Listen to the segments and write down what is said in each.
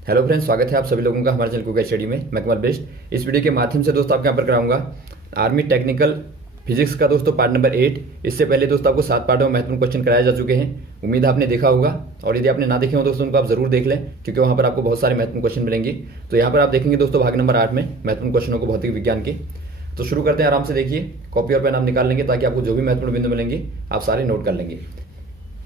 Hello friends, स्वागत है आप सभी लोगों का हमारे चैनल कुका स्टडी में। मैं कमल बेस्ट। इस वीडियो के माध्यम से दोस्तों आपके यहाँ पर कराऊंगा आर्मी टेक्निकल फिजिक्स का दोस्तों पार्ट नंबर 8। इससे पहले दोस्तों आपको 7 पार्टों में महत्वपूर्ण क्वेश्चन कराए जा चुके हैं। उम्मीद है आपने देखा होगा, और यदि आपने ना देखे हो दोस्तों उनको आप जरूर देख लें, क्योंकि वहाँ पर आपको बहुत सारे महत्वपूर्ण क्वेश्चन मिलेंगे। तो यहाँ पर आप देखेंगे दोस्तों भाग नंबर 8 में महत्वपूर्ण क्वेश्चनों को भौतिक विज्ञान के। तो शुरू करते हैं, आराम से देखिए, कॉपी और पेन आप निकाल लेंगे ताकि आपको जो भी महत्वपूर्ण बिंदु मिलेंगे आप सारे नोट कर लेंगे।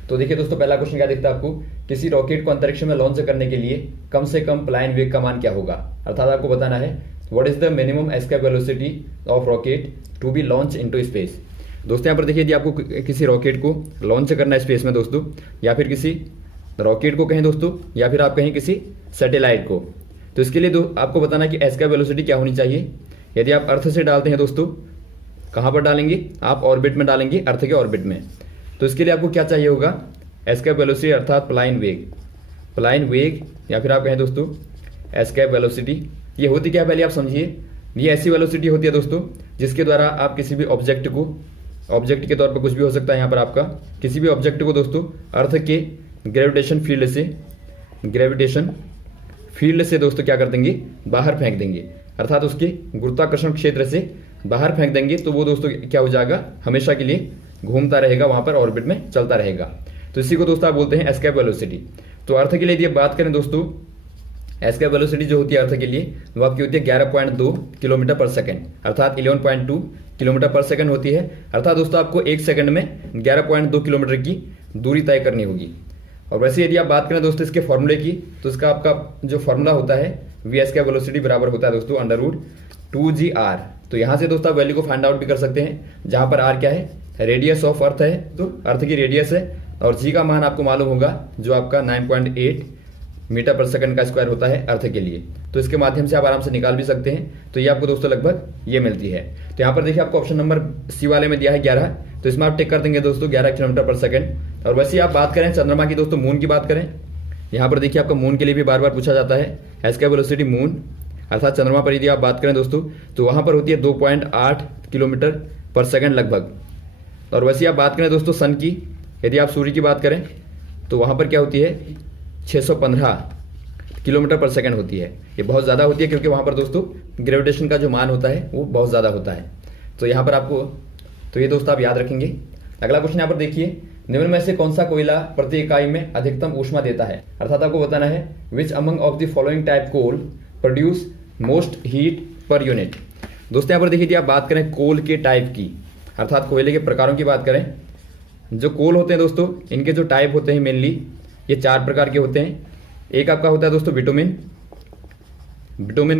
तो देखिए दोस्तों, पहला क्वेश्चन क्या दिखता है आपको, किसी रॉकेट को अंतरिक्ष में लॉन्च करने के लिए कम से कम पलायन वेग का मान क्या होगा। अर्थात आपको बताना है what is the minimum escape velocity of rocket to be launch into space. दोस्तों यहाँ पर देखिए, यदि आपको किसी रॉकेट को लॉन्च करना है स्पेस में दोस्तों, या फिर किसी रॉकेट को कहें दोस्तों, या फिर आप कहें किसी सैटेलाइट को, तो इसके लिए आपको बताना है कि एस्केप वेलोसिटी क्या होनी चाहिए। यदि आप अर्थ से डालते हैं दोस्तों, कहाँ पर डालेंगे, आप ऑर्बिट में डालेंगे, अर्थ के ऑर्बिट में। तो इसके लिए आपको क्या चाहिए होगा, एस्केप वेलोसिटी अर्थात पलायन वेग, या फिर आप कहें दोस्तों एस्केप वेलोसिटी। ये होती क्या है पहले आप समझिए। ये ऐसी वेलोसिटी होती है दोस्तों जिसके द्वारा आप किसी भी ऑब्जेक्ट के तौर पर कुछ भी हो सकता है, यहाँ पर आपका किसी भी ऑब्जेक्ट को दोस्तों अर्थ के ग्रेविटेशन फील्ड से दोस्तों क्या कर देंगे, बाहर फेंक देंगे। अर्थात उसके गुरुत्वाकर्षण क्षेत्र से बाहर फेंक देंगे, तो वो दोस्तों क्या हो जाएगा, हमेशा के लिए घूमता रहेगा, वहां पर ऑर्बिट में चलता रहेगा। तो इसी को दोस्तों आप बोलते हैं एस्केप वेलोसिटी। तो अर्थ के लिए यदि बात करें दोस्तों, एस्केप वेलोसिटी जो होती है अर्थ के लिए वो आपकी होती है 11.2 किलोमीटर पर सेकंड, अर्थात 11.2 किलोमीटर पर सेकंड होती है। अर्थात दोस्तों आपको 1 सेकंड में 11.2 किलोमीटर की दूरी तय करनी होगी। और वैसे यदि आप बात करें दोस्तों इसके फॉर्मूले की, तो इसका आपका जो फॉर्मूला होता है वी एस्केप वेलोसिटी बराबर होता है दोस्तों √2gr। तो यहाँ से दोस्तों आप वैल्यू को फाइंड आउट भी कर सकते हैं, जहां पर आर क्या है, रेडियस ऑफ अर्थ है, तो अर्थ की रेडियस है, और जी का मान आपको मालूम होगा जो आपका 9.8 मीटर पर सेकंड का स्क्वायर होता है अर्थ के लिए। तो इसके माध्यम से आप आराम से निकाल भी सकते हैं। तो ये आपको दोस्तों लगभग ये मिलती है। तो यहाँ पर देखिए आपको ऑप्शन नंबर सी वाले में दिया है 11, तो इसमें आप टिक कर देंगे दोस्तों 11 किलोमीटर पर सेकंड। और वैसे आप बात करें चंद्रमा की दोस्तों, मून की बात करें, यहाँ पर देखिए आपका मून के लिए भी बार बार पूछा जाता है एस्केप वेलोसिटी मून, अर्थात चंद्रमा पर यदि आप बात करें दोस्तों तो वहां पर होती है 2.8 किलोमीटर पर सेकंड लगभग। और वैसे आप बात करें दोस्तों सन की, यदि आप सूर्य की बात करें तो वहां पर क्या होती है 615 किलोमीटर पर सेकंड होती है। ये बहुत ज़्यादा होती है क्योंकि वहां पर दोस्तों ग्रेविटेशन का जो मान होता है वो बहुत ज़्यादा होता है। तो यहाँ पर आपको, तो ये दोस्तों आप याद रखेंगे। अगला क्वेश्चन यहाँ पर देखिए, निम्न में से कौन सा कोयला प्रति इकाई में अधिकतम ऊष्मा देता है। अर्थात आपको बताना है which among of the following type coal produce most heat per unit. दोस्तों यहाँ पर देखिए, यदि आप बात करें कोल के टाइप की, अर्थात कोयले के प्रकारों की बात करें, जो कोल होते हैं दोस्तों इनके जो टाइप होते हैं मेनली ये 4 प्रकार के होते हैं। एक आपका होता है दोस्तों बिटुमिन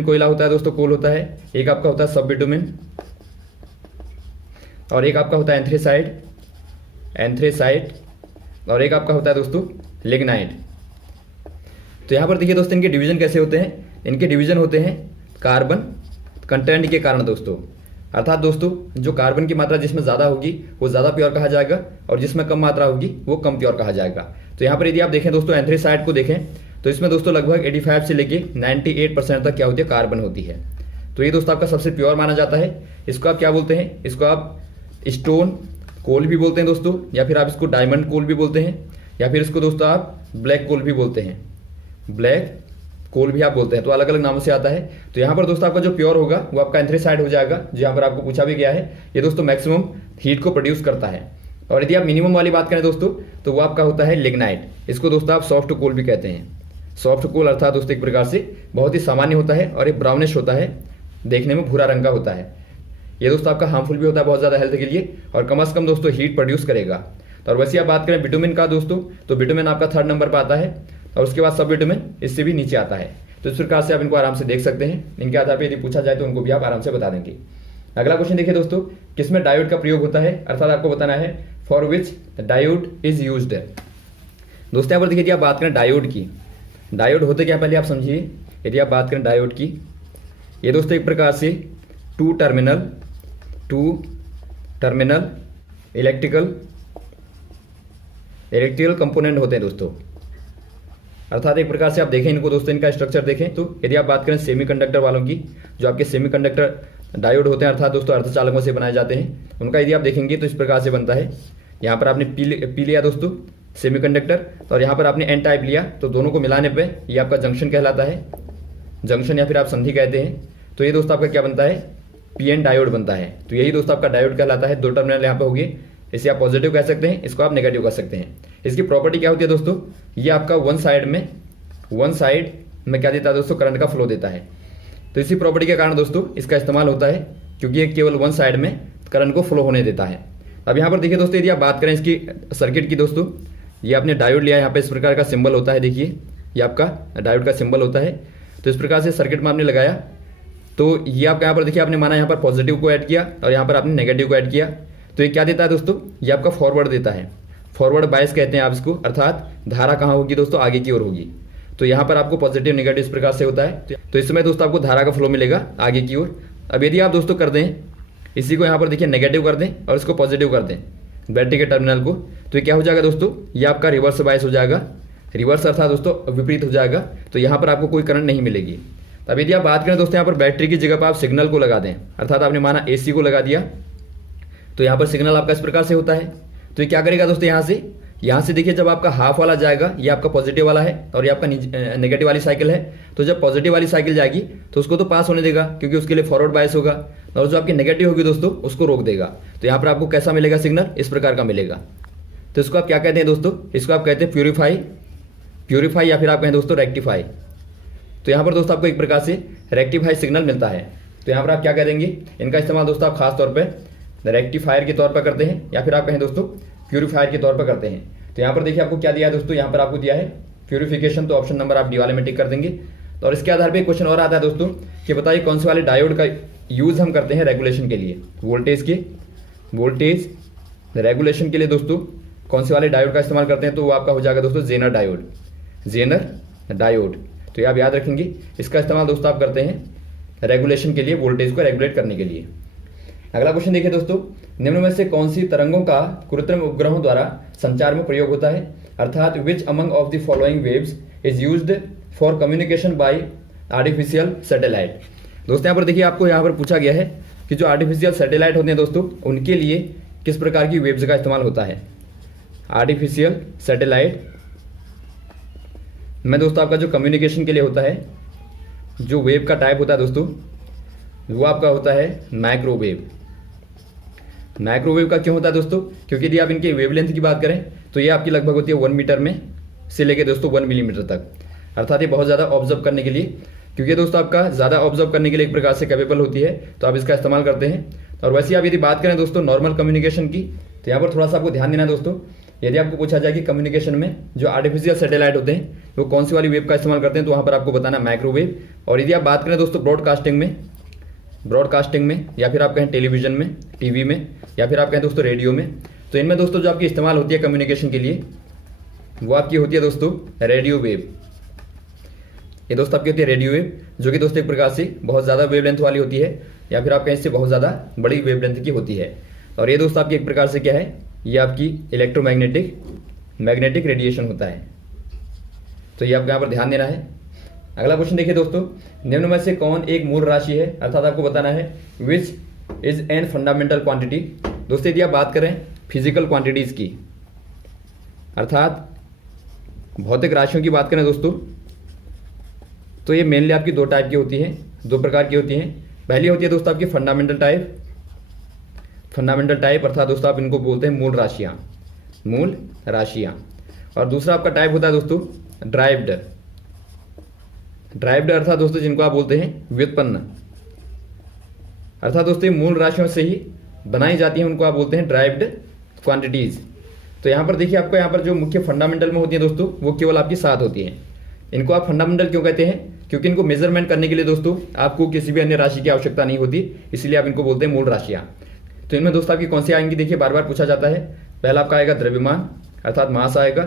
कोयला होता है दोस्तों, कोल होता है। एक आपका होता है सब बिटुमिन, और एक आपका होता है एंथ्रेसाइट, और एक आपका होता है दोस्तों लिग्नाइट। तो यहाँ पर देखिए दोस्तों इनके डिवीजन कैसे होते हैं, इनके डिवीजन होते हैं कार्बन कंटेंट के कारण दोस्तों। अर्थात दोस्तों जो कार्बन की मात्रा जिसमें ज़्यादा होगी वो ज़्यादा प्योर कहा जाएगा, और जिसमें कम मात्रा होगी वो कम प्योर कहा जाएगा। तो यहाँ पर यदि आप देखें दोस्तों एंथ्रेसाइट को देखें तो इसमें दोस्तों लगभग 85 से लेके 98% तक क्या होती है, कार्बन होती है। तो ये दोस्तों आपका सबसे प्योर माना जाता है। इसको आप क्या बोलते हैं, इसको आप स्टोन कोल भी बोलते हैं दोस्तों, या फिर आप इसको डायमंड कोल भी बोलते हैं, या फिर इसको दोस्तों आप ब्लैक कोल भी बोलते हैं, ब्लैक कोल भी आप बोलते हैं। तो अलग अलग नामों से आता है। तो यहाँ पर दोस्तों आपका जो प्योर होगा वो आपका एंथ्रेसाइट हो जाएगा, जो यहाँ पर आपको पूछा भी गया है। ये दोस्तों मैक्सिमम हीट को प्रोड्यूस करता है। और यदि आप मिनिमम वाली बात करें दोस्तों तो वो आपका होता है लिग्नाइट। इसको दोस्तों आप सॉफ्ट कोल भी कहते हैं। सॉफ्ट कोल अर्थात दोस्तों एक प्रकार से बहुत ही सामान्य होता है, और एक ब्राउनिश होता है, देखने में भूरा रंग का होता है। ये दोस्तों आपका हार्मफुल भी होता है बहुत ज़्यादा हेल्थ के लिए, और कम से कम दोस्तों हीट प्रोड्यूस करेगा। और वैसे आप बात करें बिटुमिन का दोस्तों, तो बिटुमिन आपका 3rd नंबर पर आता है, और उसके बाद सब बिटुमिन इससे भी नीचे आता है। तो इस प्रकार से आप इनको आराम से देख सकते हैं। इनके आधार पर यदि पूछा जाए तो उनको भी आप आराम से बता देंगे। अगला क्वेश्चन देखिए दोस्तों, किसमें डायोड का प्रयोग होता है। अर्थात आपको बताना है for which diode is used. दोस्तों यहाँ पर देखिए, यदि आप बात करें डायोड की, डायोड होते क्या पहले आप समझिए। यदि आप बात करें डायोड की, ये दोस्तों एक प्रकार से टू टर्मिनल इलेक्ट्रिकल कंपोनेंट होते हैं दोस्तों। अर्थात एक प्रकार से आप देखें इनको दोस्तों, इनका स्ट्रक्चर देखें तो यदि आप बात करें सेमीकंडक्टर वालों की, जो आपके सेमीकंडक्टर डायोड होते हैं अर्थात दोस्तों अर्धचालकों से बनाए जाते हैं, उनका यदि आप देखेंगे तो इस प्रकार से बनता है। यहाँ पर आपने पी लिया दोस्तों, सेमीकंडक्टर, और यहाँ पर आपने एन टाइप लिया, तो दोनों को मिलाने पे ये आपका जंक्शन कहलाता है, जंक्शन या फिर आप संधि कहते हैं। तो ये दोस्तों आपका क्या बनता है, पीएन डायोड बनता है। तो यही दोस्तों आपका डायोड कहलाता है। 2 टर्मिनल यहाँ पे होगी, इसे आप पॉजिटिव कह सकते हैं, इसको आप नेगेटिव कह सकते हैं। इसकी प्रॉपर्टी क्या होती है दोस्तों, ये आपका वन साइड में क्या देता है दोस्तों, करंट का फ्लो देता है। तो इसी प्रॉपर्टी के कारण दोस्तों इसका इस्तेमाल होता है, क्योंकि ये केवल वन साइड में करंट को फ्लो होने देता है। अब यहाँ पर देखिए दोस्तों, यदि आप बात करें इसकी सर्किट की दोस्तों, ये आपने डायोड लिया है, यहाँ पे इस प्रकार का सिंबल होता है, देखिए ये आपका डायोड का सिंबल होता है। तो इस प्रकार से सर्किट में आपने लगाया, तो ये आपका यहाँ पर देखिए आपने माना यहाँ पर पॉजिटिव को ऐड किया और यहाँ पर आपने नेगेटिव को ऐड किया। तो ये क्या देता है दोस्तों, ये आपका फॉरवर्ड देता है, फॉरवर्ड बायस कहते हैं आप इसको, अर्थात धारा कहाँ होगी दोस्तों, आगे की ओर होगी। तो यहाँ पर आपको पॉजिटिव नेगेटिव इस प्रकार से होता है। तो इस समय दोस्तों आपको धारा का फ्लो मिलेगा आगे की ओर। अब यदि आप दोस्तों कर दें इसी को यहाँ पर देखिए नेगेटिव कर दें और इसको पॉजिटिव कर दें बैटरी के टर्मिनल को, तो ये क्या हो जाएगा दोस्तों, ये आपका रिवर्स बायस हो जाएगा, रिवर्स अर्थात दोस्तों विपरीत हो जाएगा। तो यहाँ पर आपको कोई करंट नहीं मिलेगी। अब यदि आप बात करें दोस्तों, यहाँ पर बैटरी की जगह पर आप सिग्नल को लगा दें, अर्थात आपने माना एसी को लगा दिया, तो यहाँ पर सिग्नल आपका इस प्रकार से होता है। तो ये क्या करेगा दोस्तों, यहाँ से देखिए जब आपका हाफ वाला जाएगा, ये आपका पॉजिटिव वाला है और ये आपका नेगेटिव वाली साइकिल है। तो जब पॉजिटिव वाली साइकिल जाएगी तो उसको तो पास होने देगा, क्योंकि उसके लिए फॉरवर्ड बायस होगा, और जो आपकी नेगेटिव होगी दोस्तों उसको रोक देगा। तो यहाँ पर आपको कैसा मिलेगा सिग्नल, इस प्रकार का मिलेगा। तो इसको आप क्या कहते हैं दोस्तों, इसको आप कहते हैं प्यूरिफाई या फिर आप कहें दोस्तों रेक्टिफाई। तो यहाँ पर दोस्तों आपको एक प्रकार से रेक्टिफाई सिग्नल मिलता है। तो यहाँ पर आप क्या कह देंगे, इनका इस्तेमाल दोस्तों आप खास तौर पर रेक्टिफायर के तौर पर करते हैं, या फिर आप कहें दोस्तों प्यूरिफायर के तौर पर करते हैं। तो यहाँ पर देखिए आपको क्या दिया है दोस्तों, यहाँ पर आपको दिया है प्यूरिफिकेशन, तो ऑप्शन नंबर आप डी वाले में टिक कर देंगे। तो और इसके आधार पर क्वेश्चन और आता है दोस्तों कि बताइए कौन से वाले डायोड का यूज हम करते हैं रेगुलेशन के लिए, वोल्टेज रेगुलेशन के लिए दोस्तों कौन से वाले डायोड का इस्तेमाल करते हैं। तो वो आपका हो जाएगा दोस्तों जेनर डायोड। तो ये आप याद रखेंगे, इसका इस्तेमाल दोस्तों आप करते हैं रेगुलेशन के लिए, वोल्टेज को रेगुलेट करने के लिए। अगला क्वेश्चन देखिए दोस्तों, निम्न में से कौन सी तरंगों का कृत्रिम उपग्रहों द्वारा संचार में प्रयोग होता है, अर्थात विच among of the following waves is used for communication bye artificial satellite. दोस्तों यहाँ पर देखिए आपको यहाँ पर पूछा गया है कि जो आर्टिफिशियल सैटेलाइट होते हैं दोस्तों, उनके लिए किस प्रकार की वेव्स का इस्तेमाल होता है। आर्टिफिशियल सैटेलाइट में दोस्तों आपका जो कम्युनिकेशन के लिए होता है, जो वेव का टाइप होता है दोस्तों, वो आपका होता है माइक्रोवेव। माइक्रोवेव का क्यों होता है दोस्तों, क्योंकि यदि आप इनके वेवलेंथ की बात करें तो ये आपकी लगभग होती है 1 मीटर में से लेके दोस्तों 1 मिलीमीटर तक, अर्थात ये बहुत ज़्यादा ऑब्जर्व करने के लिए, क्योंकि दोस्तों आपका ज़्यादा ऑब्जर्व करने के लिए एक प्रकार से कैपेबल होती है, तो आप इसका इस्तेमाल करते हैं। और वैसे आप यदि बात करें दोस्तों नॉर्मल कम्युनिकेशन की, तो यहाँ पर थोड़ा सा आपको ध्यान देना है दोस्तों। यदि आपको पूछा जाए कि कम्युनिकेशन में जो आर्टिफिशियल सैटेलाइट होते हैं वो कौन सी वाली वेव का इस्तेमाल करते हैं, तो वहाँ पर आपको बताना माइक्रोवेव। और यदि आप बात करें दोस्तों ब्रॉडकास्टिंग में या फिर आप कहें टेलीविजन में, टीवी में, या फिर आप कहें दोस्तों रेडियो में, तो इनमें दोस्तों जो आपकी इस्तेमाल होती है कम्युनिकेशन के लिए, वो आपकी होती है दोस्तों रेडियो वेव। ये दोस्तों आपकी होती है रेडियो वेव, जो कि दोस्तों एक प्रकार से बहुत ज़्यादा वेवलेंथ वाली होती है, या फिर आप कहें इससे बहुत ज़्यादा बड़ी वेवलेंथ की होती है। और ये दोस्तों आपकी एक प्रकार से क्या है, ये आपकी मैग्नेटिक रेडिएशन होता है। तो ये आपको यहाँ पर ध्यान देना है। अगला क्वेश्चन देखिए दोस्तों, निम्न में से कौन एक मूल राशि है, अर्थात आपको बताना है which is an fundamental quantity. दोस्तों यदि आप बात करें फिजिकल क्वांटिटीज की, अर्थात भौतिक राशियों की बात करें दोस्तों, तो ये मेनली आपकी 2 टाइप की होती हैं, 2 प्रकार की होती हैं। पहली होती है दोस्तों आपकी फंडामेंटल टाइप, अर्थात दोस्तों आप इनको बोलते हैं मूल राशियाँ। और दूसरा आपका टाइप होता है दोस्तों ड्राइव्ड, अर्थात दोस्तों जिनको आप बोलते हैं व्युत्पन्न, अर्थात दोस्तों मूल राशियों से ही बनाई जाती हैं, उनको आप बोलते हैं ड्राइव्ड क्वांटिटीज। तो यहाँ पर देखिए आपको यहाँ पर जो मुख्य फंडामेंटल में होती है दोस्तों, वो केवल आपकी 7 होती हैं। इनको आप फंडामेंटल क्यों कहते हैं, क्योंकि इनको मेजरमेंट करने के लिए दोस्तों आपको किसी भी अन्य राशि की आवश्यकता नहीं होती, इसलिए आप इनको बोलते हैं मूल राशियाँ। तो इनमें दोस्तों आपकी कौन सी आएंगी, देखिए बार बार पूछा जाता है। पहला आपका आएगा द्रव्यमान, अर्थात मास आएगा।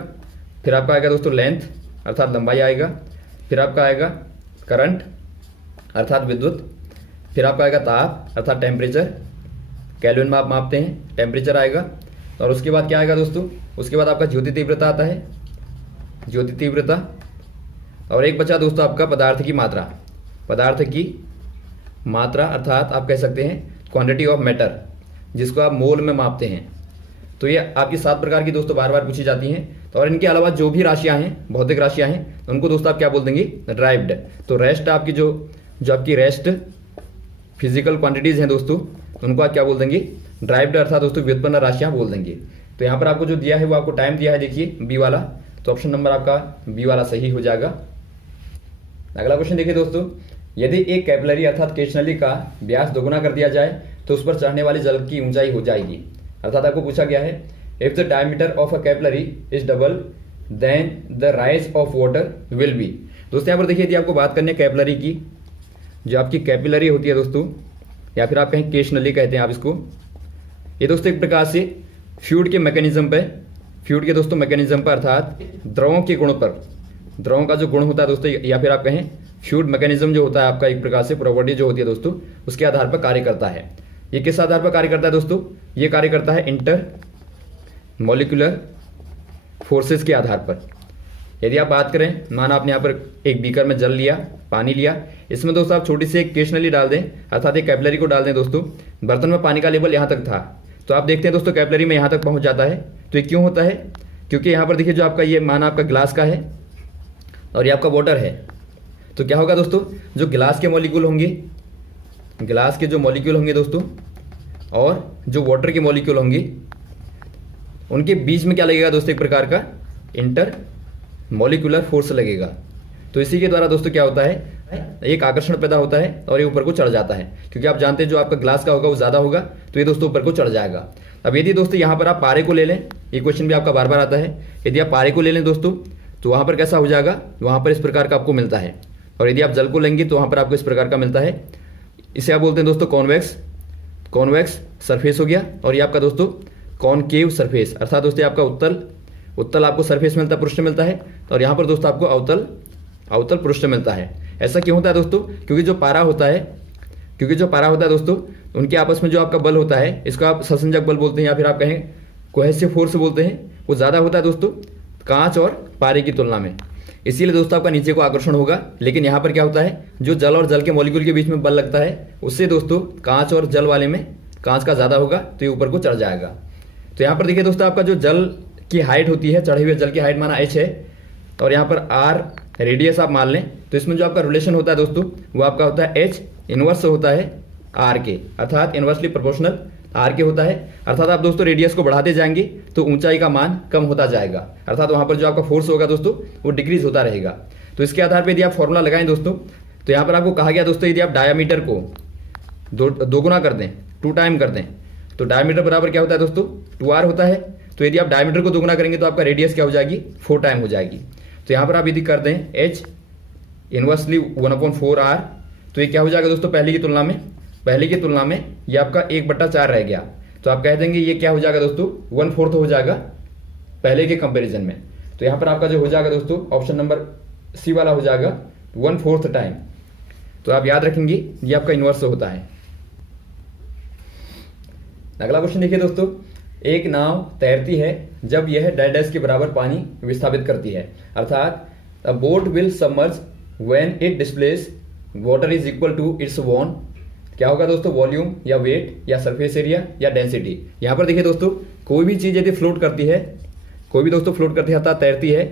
फिर आपका आएगा दोस्तों लेंथ, अर्थात लंबाई आएगा। फिर आपका आएगा करंट, अर्थात विद्युत। फिर आपका आएगा ताप, अर्थात टेम्परेचर, केल्विन में आप मापते हैं, टेम्परेचर आएगा। और उसके बाद क्या आएगा दोस्तों, उसके बाद आपका ज्योति तीव्रता आता है, ज्योति तीव्रता। और एक बचा दोस्तों आपका पदार्थ की मात्रा, अर्थात आप कह सकते हैं क्वांटिटी ऑफ मैटर, जिसको आप मोल में मापते हैं। तो ये आपकी 7 प्रकार की दोस्तों बार बार पूछी जाती हैं। तो और इनके अलावा जो भी राशियां हैं, भौतिक राशियां हैं, उनको दोस्तों आप क्या बोल देंगे, ड्राइव्ड। तो रेस्ट आपकी जो आपकी रेस्ट फिजिकल क्वांटिटीज हैं दोस्तों, उनको आप क्या बोल देंगे, ड्राइव्ड अर्थात दोस्तों व्युत्पन्न राशियां बोल देंगे। तो यहाँ पर आपको जो दिया है वो आपको टाइम दिया है, देखिए बी वाला, तो ऑप्शन नंबर आपका बी वाला सही हो जाएगा। अगला क्वेश्चन देखिए दोस्तों, यदि एक कैपिलरी अर्थात केश नली का व्यास दोगुना कर दिया जाए तो उस पर चढ़ने वाली जल की ऊंचाई हो जाएगी। अर्थात आपको पूछा गया है, if the diameter of a capillary is double then the rise of water will be. दोस्तों यहाँ पर देखिए, यदि आपको बात करनी है कैपिलरी की, जो आपकी कैपिलरी होती है दोस्तों, या फिर आप कहें केश नली कहते हैं आप इसको, ये दोस्तों एक प्रकार से फ्लूइड के मैकेनिज्म पे, फ्लूइड के दोस्तों मैकेनिज्म पर अर्थात द्रवों के गुण पर, द्रवों का जो गुण होता है दोस्तों, या फिर आप कहें फ्लूइड मैकेनिज्म जो होता है आपका, एक प्रकार से प्रॉपर्टी जो होती है दोस्तों, उसके आधार पर कार्य करता है। ये किस आधार पर कार्य करता है दोस्तों, ये कार्य करता है इंटर मॉलिक्यूलर फोर्सेस के आधार पर। यदि आप बात करें, माना आपने यहाँ पर एक बीकर में जल लिया, पानी लिया, इसमें दोस्तों आप छोटी सी एक केश नली डाल दें, अर्थात एक कैपिलरी को डाल दें दोस्तों, बर्तन में पानी का लेवल यहाँ तक था, तो आप देखते हैं दोस्तों कैपिलरी में यहाँ तक पहुँच जाता है। तो ये क्यों होता है, क्योंकि यहाँ पर देखिए जो आपका ये माना आपका ग्लास का है और ये आपका वाटर है, तो क्या होगा दोस्तों, जो गिलास के मॉलिक्यूल होंगे, गिलास के जो मॉलिक्यूल होंगे दोस्तों, और जो वाटर के मॉलिक्यूल होंगे, उनके बीच में क्या लगेगा दोस्तों, एक प्रकार का इंटर मॉलिक्यूलर फोर्स लगेगा। तो इसी के द्वारा दोस्तों क्या होता है, एक आकर्षण पैदा होता है और ये ऊपर को चढ़ जाता है, क्योंकि आप जानते हैं जो आपका ग्लास का होगा वो ज़्यादा होगा, तो ये दोस्तों ऊपर को चढ़ जाएगा। अब यदि दोस्तों यहाँ पर आप पारे को ले लें, ये क्वेश्चन भी आपका बार बार आता है, यदि आप पारे को ले लें दोस्तों, तो वहाँ पर कैसा हो जाएगा, वहाँ पर इस प्रकार का आपको मिलता है। और यदि आप जल को लेंगे तो वहाँ पर आपको इस प्रकार का मिलता है। इसे आप बोलते हैं दोस्तों कॉन्वेक्स सरफेस हो गया, और ये आपका दोस्तों कॉनकेव सरफेस, अर्थात दोस्तों आपका उत्तल आपको सरफेस मिलता है, पृष्ठ मिलता है, और यहाँ पर दोस्तों आपको अवतल पृष्ठ मिलता है। ऐसा क्यों होता है दोस्तों, क्योंकि जो पारा होता है दोस्तों, उनके आपस में जो आपका बल होता है, इसको आप संसंजक बल बोलते हैं, या फिर आप कहें कोहेसिव फोर्स बोलते हैं, वो ज़्यादा होता है दोस्तों कांच और पारे की तुलना में। इसीलिए दोस्तों आपका नीचे को आकर्षण होगा। लेकिन यहाँ पर क्या होता है, जो जल और जल के मॉलिक्यूल के बीच में बल लगता है, उससे दोस्तों कांच और जल वाले में कांच का ज़्यादा होगा, तो ये ऊपर को चढ़ जाएगा। तो यहाँ पर देखिए दोस्तों, आपका जो जल की हाइट होती है, चढ़े हुए जल की हाइट माना h है, और यहाँ पर r रेडियस आप मान लें, तो इसमें जो आपका रिलेशन होता है दोस्तों, वो आपका होता है h इनवर्स होता है r के, अर्थात इनवर्सली प्रोपोर्शनल r के होता है। अर्थात आप दोस्तों रेडियस को बढ़ाते जाएंगे तो ऊंचाई का मान कम होता जाएगा, अर्थात वहाँ पर जो आपका फोर्स होगा दोस्तों वो डिक्रीज होता रहेगा। तो इसके आधार पर यदि आप फॉर्मूला लगाएं दोस्तों, तो यहाँ पर आपको कहा गया दोस्तों, यदि आप डायामीटर को दोगुना कर दें, 2 टाइम कर दें, तो डायमीटर बराबर क्या होता है दोस्तों, 2r होता है। तो यदि आप डायमीटर को दोगुना करेंगे तो आपका रेडियस क्या हो जाएगी, 4 टाइम हो जाएगी। तो यहाँ पर आप यदि कर दें h इनवर्सली 1/4r, तो ये क्या हो जाएगा दोस्तों, पहले की तुलना में ये आपका 1/4 रह गया, तो आप कह देंगे ये क्या हो जाएगा दोस्तों, 1/4 हो जाएगा पहले के कंपेरिजन में। तो यहाँ पर आपका जो हो जाएगा दोस्तों, ऑप्शन नंबर सी वाला हो जाएगा 1/4 टाइम। तो आप याद रखेंगे ये आपका इनवर्स होता है। अगला क्वेश्चन देखिए दोस्तों, एक नाव तैरती है जब यह डैश के बराबर पानी विस्थापित करती है, अर्थात a boat will submerge when it displace water is equal to its own. क्या होगा दोस्तों, वॉल्यूम या वेट या सरफेस एरिया या डेंसिटी। यहाँ पर देखिए दोस्तों, कोई भी चीज़ यदि फ्लोट करती है, अर्थात तैरती है,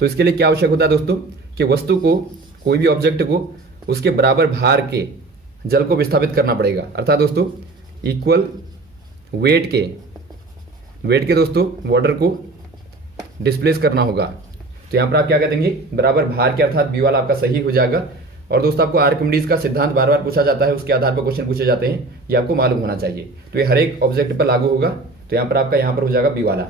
तो इसके लिए क्या आवश्यक होता है दोस्तों, कि वस्तु को, कोई भी ऑब्जेक्ट को उसके बराबर भार के जल को विस्थापित करना पड़ेगा, अर्थात दोस्तों इक्वल वेट के दोस्तों वाटर को डिस्प्लेस करना होगा। तो यहाँ पर आप क्या कह देंगे, बराबर भार के, अर्थात बी वाला आपका सही हो जाएगा। और दोस्तों आपको आर्किमिडीज का सिद्धांत बार बार पूछा जाता है, उसके आधार पर क्वेश्चन पूछे जाते हैं, ये आपको मालूम होना चाहिए। तो ये हर एक ऑब्जेक्ट पर लागू होगा, तो यहाँ पर आपका यहाँ पर हो जाएगा बी वाला।